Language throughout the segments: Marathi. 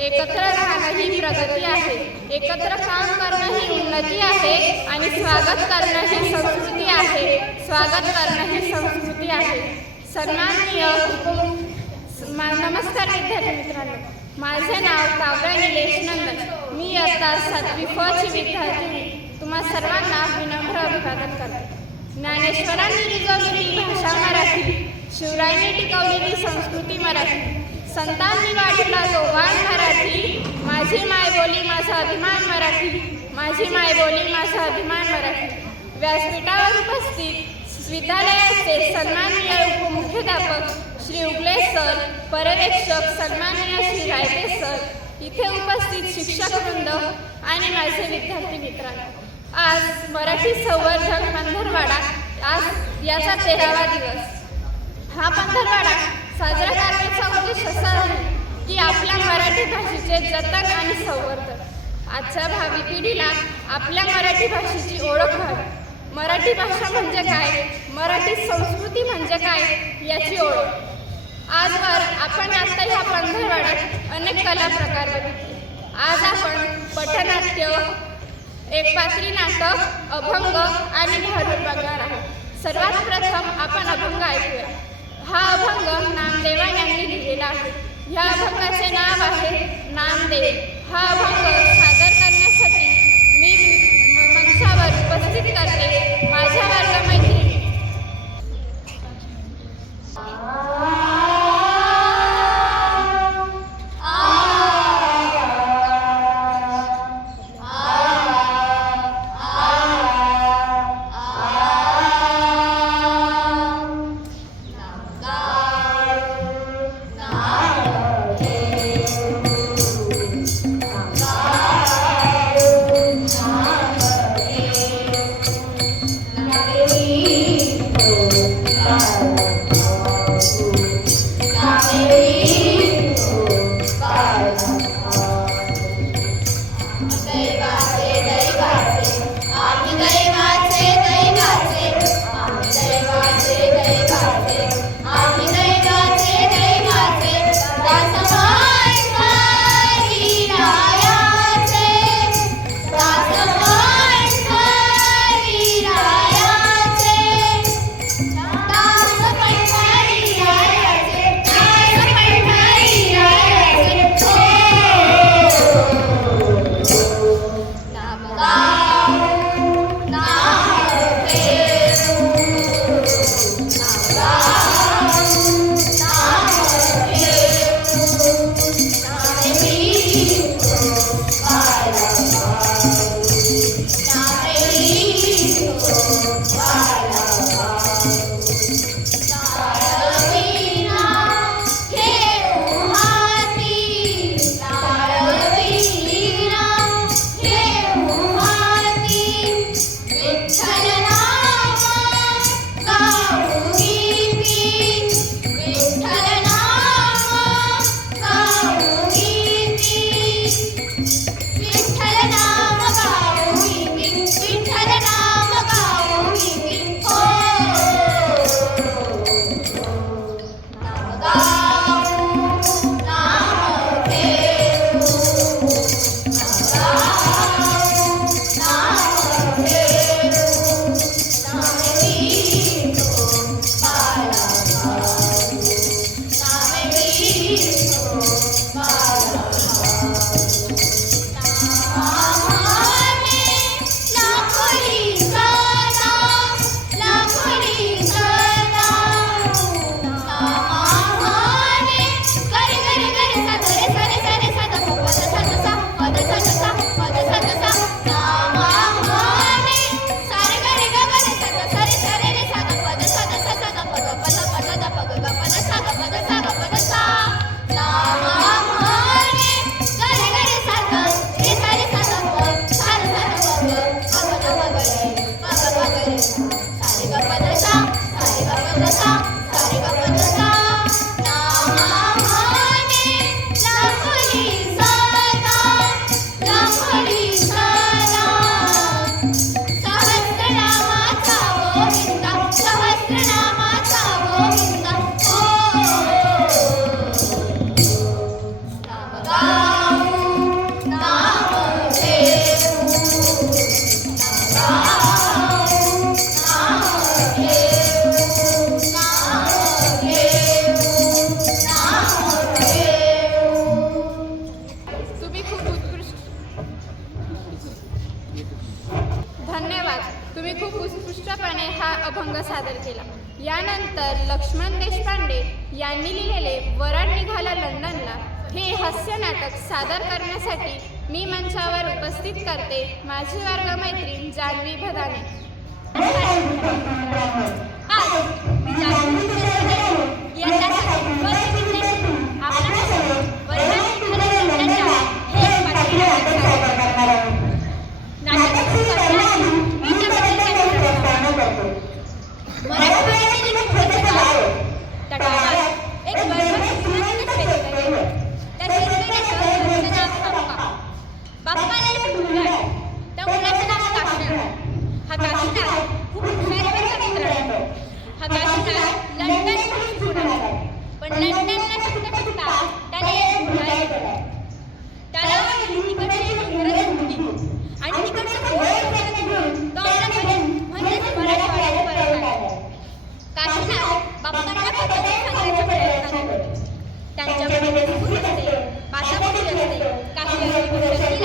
एकत्र राहणं ही प्रगती आहे. एकत्र काम करणं ही उन्नती आहे आणि स्वागत करणं ही संस्कृती आहे. स्वागत करणं ही संस्कृती आहे. सन्माननीय मा- नमस्कार विद्यार्थी मित्रांनो. माझे नाव काव्या निलेश नंदन. मी आता सातवी फची विद्यार्थी तुम्हा सर्वांना विनम्र अभिवादन करते. ज्ञानेश्वरांनी टिकवलेली भाषा मराठी. शिवरायांनी टिकवलेली संस्कृती मराठी. संतांनी वाटला तो वाण मराठी. माझी माय बोली माझा अभिमान मराठी. माझी माय बोली माझा अभिमान मराठी. व्यासपीठावर उपस्थित विद्यालयाचे सन्माननीय उपमुख्याध्यापक श्री उगले सर पर्यवेक्षक सन्माननीय श्री रायते सर इथे उपस्थित शिक्षक वृंद आणि माझे विद्यार्थी मित्रांनो. आज मराठी संवर्धन पंधरवाडा आज याचा तेरावा दिवस. हा पंधरवाडा साजरा करण्याचा उद्देश असा आहे की आपल्या मराठी भाषेचे जतन आणि संवर्धन. आजच्या भावी पिढीला आपल्या मराठी भाषेची ओळख व्हावी. मराठी भाषा म्हणजे काय? मराठी संस्कृती म्हणजे काय? याची ओळख. आजवर आपण आता ह्या पंधरवाड्यात अनेक कला प्रकार बघितले. आज आपण पटनाट्य एकपात्री नाटक अभंग आणि भरून बघणार आहोत. सर्वात प्रथम आपण अभंग ऐकूया. हा अभंग नामदेवा यांनी लिहिलेला आहे. ह्या अभंगाचे नाव आहे नामदेव. हा अभंग सादर Gracias.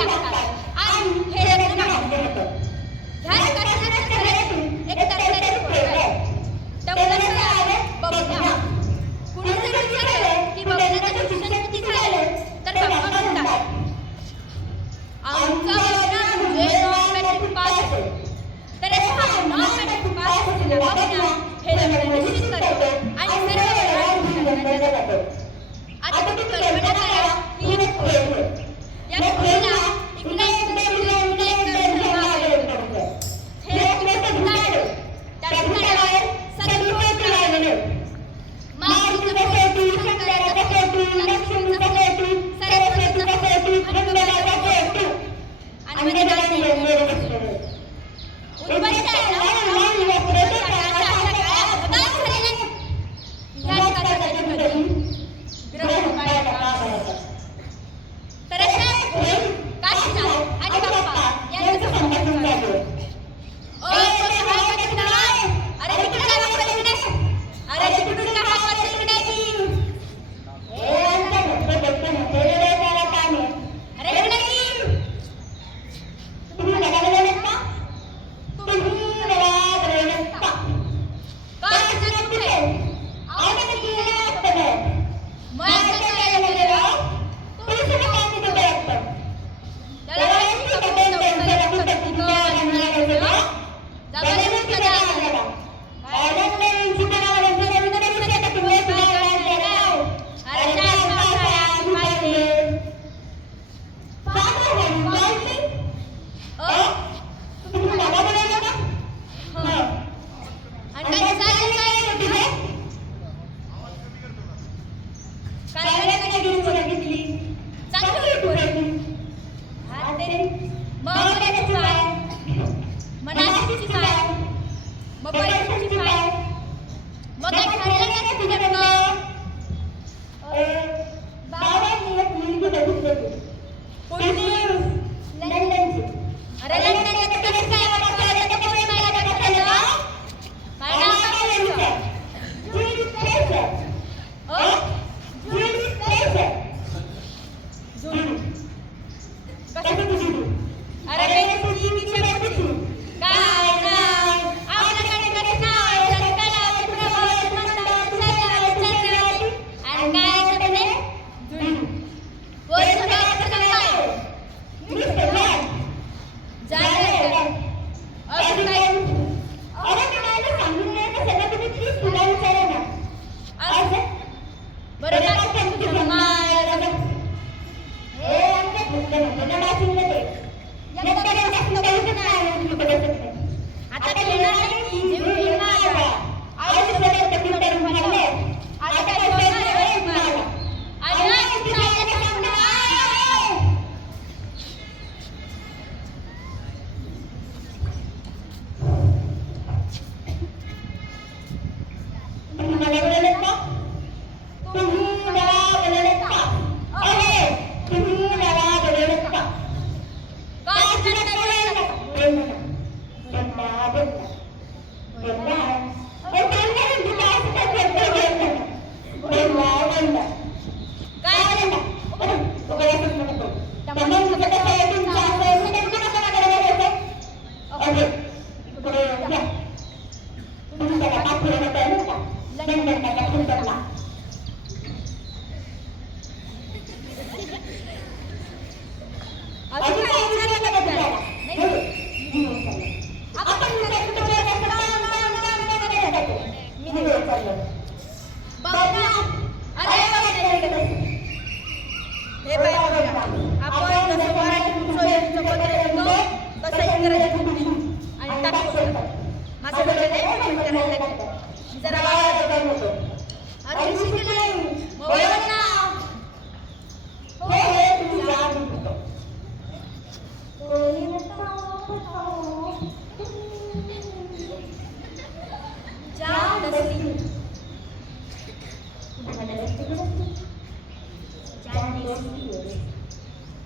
and festivals.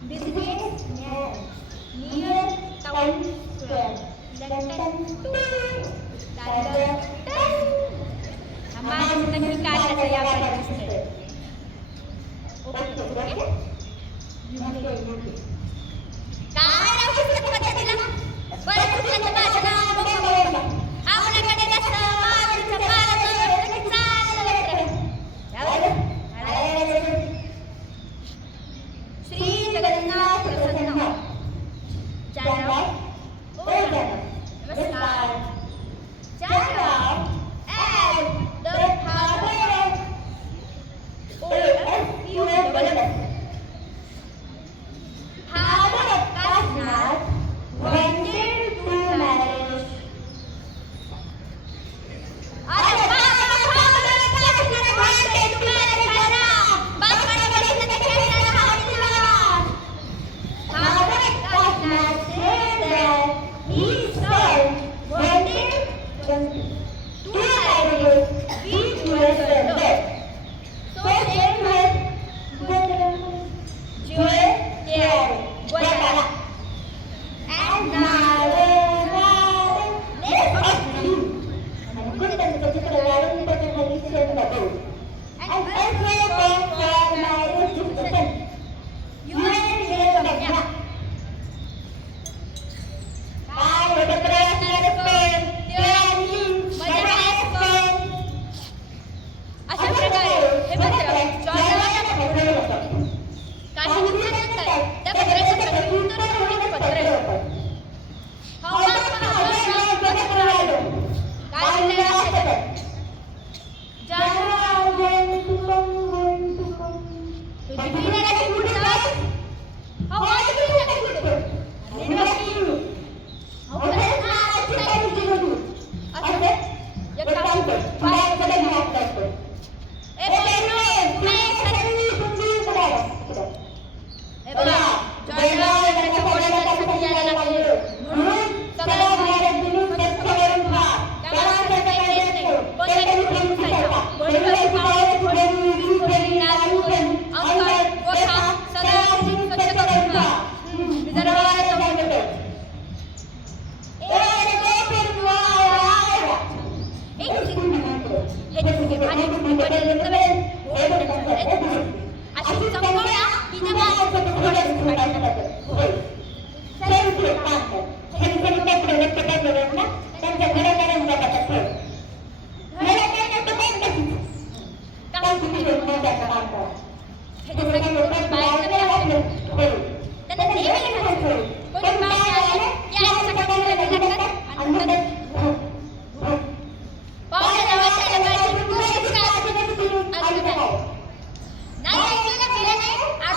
Business near town square. हमारे नक्की नाही दिला नाही आज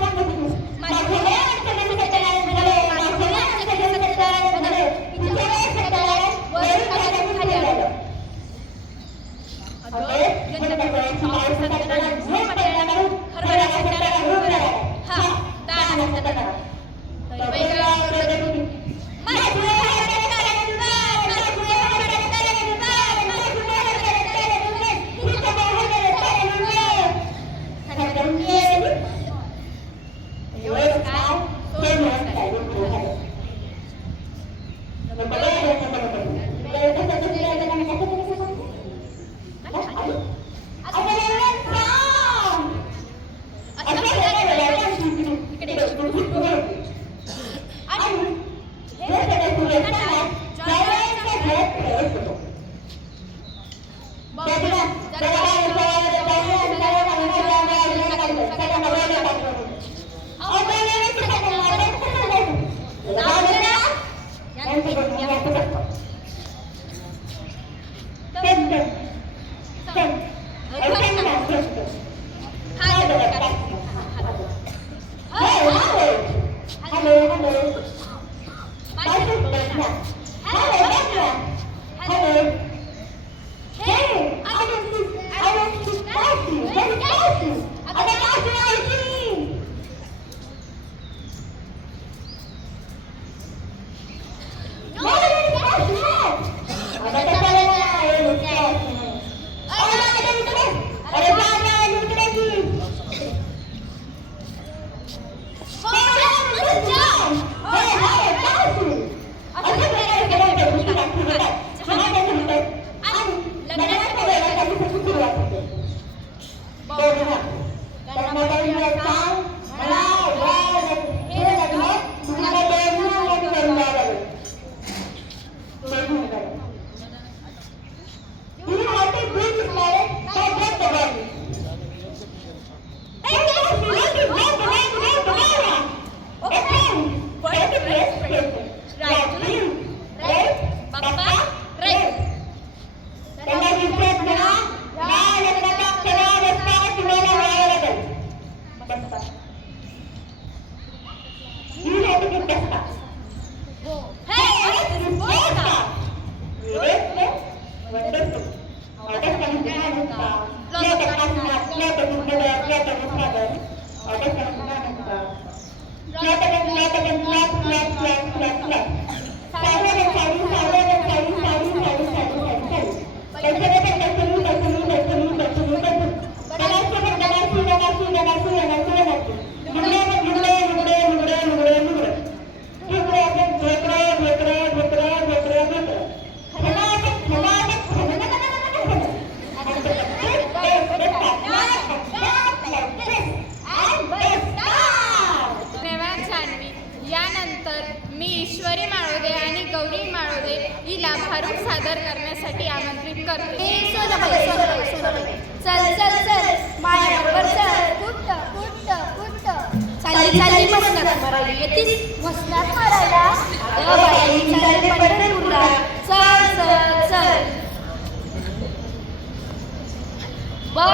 हा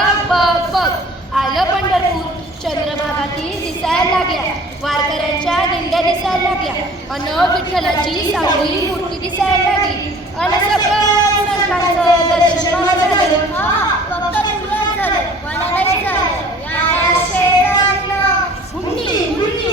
बघ बघ बघ. आलं पंढरपूर. चंद्रभागाती दिसायला लागल्या. वारकऱ्यांच्या दिंड्या दिसायला लागल्या. अन विठ्ठलाची सावळी मूर्ती दिसायला लागली. अन हुंडी हुंडी